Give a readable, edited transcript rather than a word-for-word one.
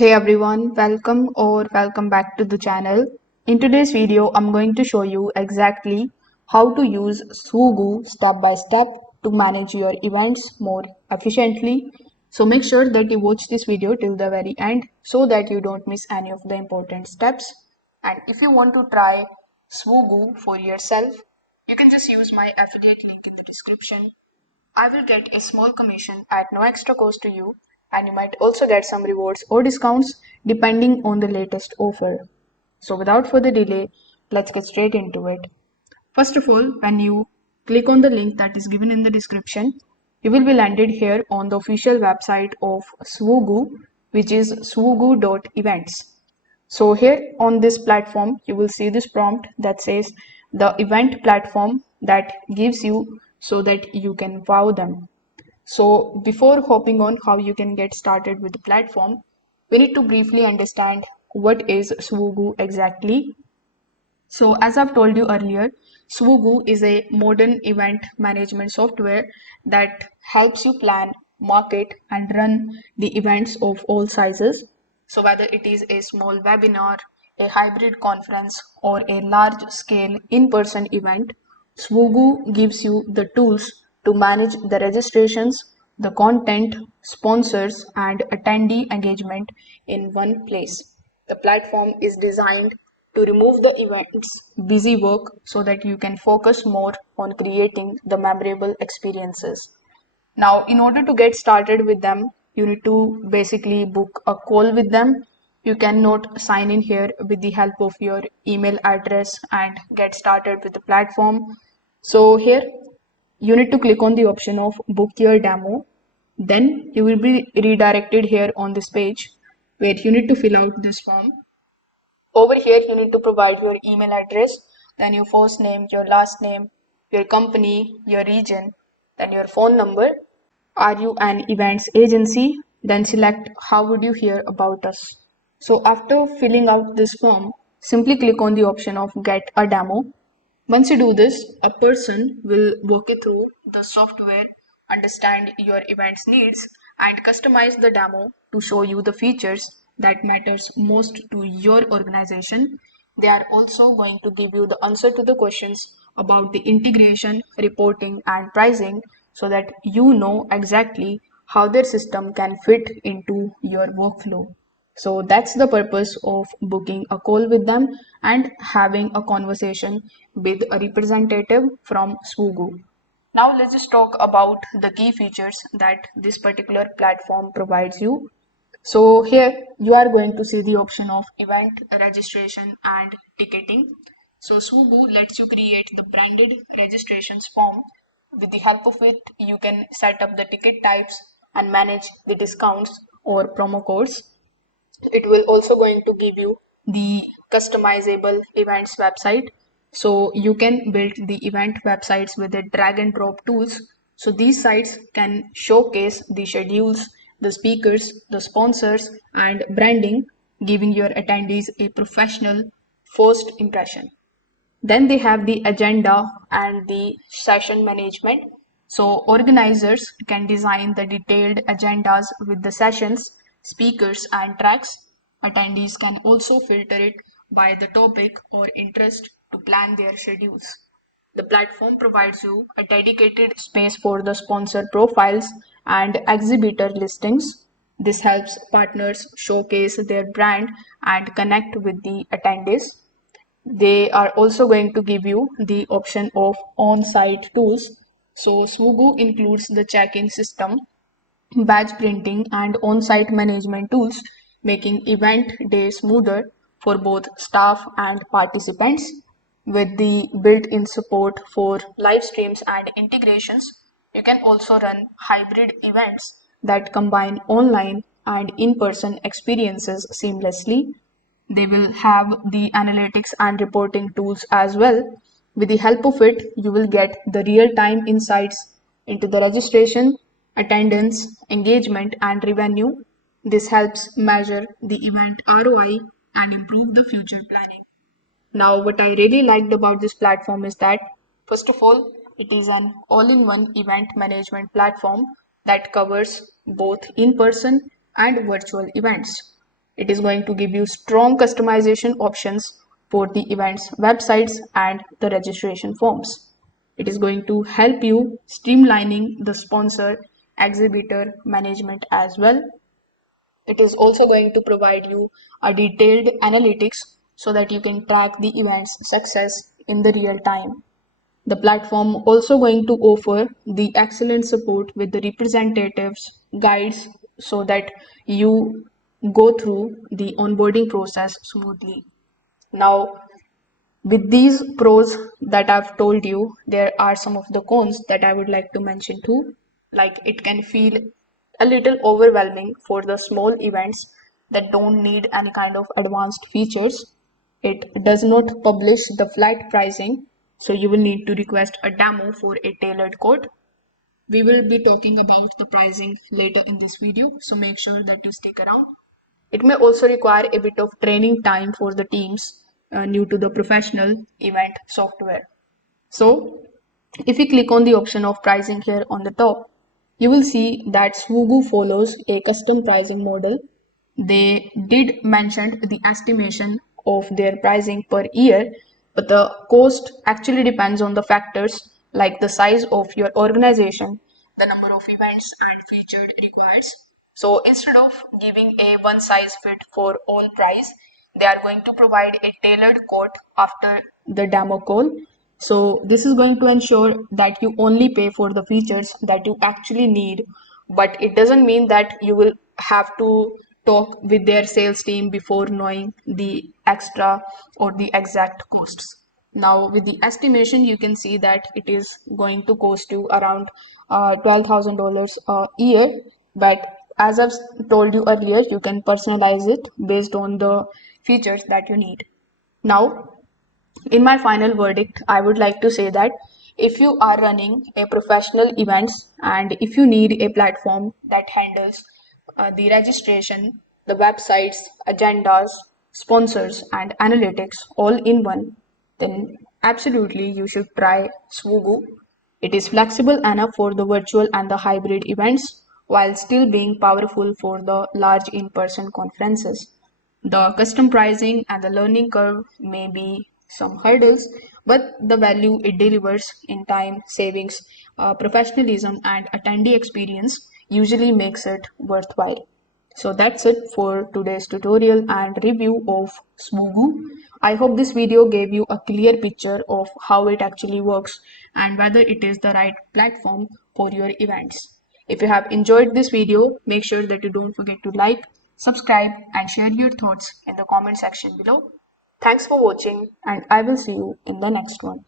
Hey everyone, welcome back to the channel. In today's video, I'm going to show you exactly how to use Swoogo step by step to manage your events more efficiently. So make sure that you watch this video till the very end so that you don't miss any of the important steps. And if you want to try Swoogo for yourself, you can just use my affiliate link in the description. I will get a small commission at no extra cost to you, and you might also get some rewards or discounts depending on the latest offer. So, without further delay, let's get straight into it. First of all, when you click on the link that is given in the description, you will be landed here on the official website of Swoogo, which is swoogo.events. So here on this platform, you will see this prompt that says the event platform that gives you so that you can wow them. So before hopping on how you can get started with the platform, we need to briefly understand what is Swoogo exactly. So as I've told you earlier, Swoogo is a modern event management software that helps you plan, market, and run the events of all sizes. So whether it is a small webinar, a hybrid conference, or a large scale in-person event, Swoogo gives you the tools to manage the registrations, the content, sponsors, and attendee engagement in one place. The platform is designed to remove the event's busy work so that you can focus more on creating the memorable experiences. Now, in order to get started with them, you need to basically book a call with them. You cannot sign in here with the help of your email address and get started with the platform. So here you need to click on the option of book your demo. Then you will be redirected here on this page where you need to fill out this form. Over here, you need to provide your email address, then your first name, your last name, your company, your region, then your phone number. Are you an events agency? Then select how would you hear about us. So after filling out this form, simply click on the option of get a demo. Once you do this, a person will walk you through the software, understand your event's needs, and customize the demo to show you the features that matters most to your organization. They are also going to give you the answer to the questions about the integration, reporting, and pricing so that you know exactly how their system can fit into your workflow. So that's the purpose of booking a call with them and having a conversation with a representative from Swoogo. Now let's just talk about the key features that this particular platform provides you. So here you are going to see the option of event registration and ticketing. So Swoogo lets you create the branded registrations form. With the help of it, you can set up the ticket types and manage the discounts or promo codes. It will also going to give you the customizable events website, so you can build the event websites with the drag and drop tools. So these sites can showcase the schedules, the speakers, the sponsors, and branding, giving your attendees a professional first impression. Then they have the agenda and the session management. So organizers can design the detailed agendas with the sessions, speakers, and tracks. Attendees can also filter it by the topic or interest to plan their schedules. The platform provides you a dedicated space for the sponsor profiles and exhibitor listings. This helps partners showcase their brand and connect with the attendees. They are also going to give you the option of on-site tools. So Swoogo includes the check-in system, badge printing, and on-site management tools, making event day smoother for both staff and participants. With the built-in support for live streams and integrations, you can also run hybrid events that combine online and in-person experiences seamlessly. They will have the analytics and reporting tools as well. With the help of it, you will get the real-time insights into the registration, attendance, engagement, and revenue. This helps measure the event ROI and improve the future planning. Now, what I really liked about this platform is that, first of all, it is an all-in-one event management platform that covers both in-person and virtual events. It is going to give you strong customization options for the events websites and the registration forms. It is going to help you streamlining the sponsor exhibitor management as well. It is also going to provide you a detailed analytics so that you can track the event's success in the real time. The platform also going to offer the excellent support with the representatives guides so that you go through the onboarding process smoothly. Now, with these pros that I've told you, there are some of the cons that I would like to mention too. Like it can feel a little overwhelming for the small events that don't need any kind of advanced features. It does not publish the flat pricing, so you will need to request a demo for a tailored quote. We will be talking about the pricing later in this video, so make sure that you stick around. It may also require a bit of training time for the teams new to the professional event software. So, if you click on the option of pricing here on the top, you will see that Swoogo follows a custom pricing model. They did mention the estimation of their pricing per year, but the cost actually depends on the factors like the size of your organization, the number of events and featured requires. So instead of giving a one size fit for all price, they are going to provide a tailored quote after the demo call. So this is going to ensure that you only pay for the features that you actually need, but it doesn't mean that you will have to talk with their sales team before knowing the extra or the exact costs. Now, with the estimation, you can see that it is going to cost you around $12,000 a year. But as I've told you earlier, you can personalize it based on the features that you need. Now, in my final verdict, I would like to say that if you are running a professional events and if you need a platform that handles the registration, the websites, agendas, sponsors, and analytics all in one, then absolutely you should try Swoogo. It is flexible enough for the virtual and the hybrid events while still being powerful for the large in-person conferences. The custom pricing and the learning curve may be some hurdles, but the value it delivers in time, savings, professionalism, and attendee experience usually makes it worthwhile. So that's it for today's tutorial and review of Swoogo. I hope this video gave you a clear picture of how it actually works and whether it is the right platform for your events. If you have enjoyed this video, make sure that you don't forget to like, subscribe, and share your thoughts in the comment section below. Thanks for watching, and I will see you in the next one.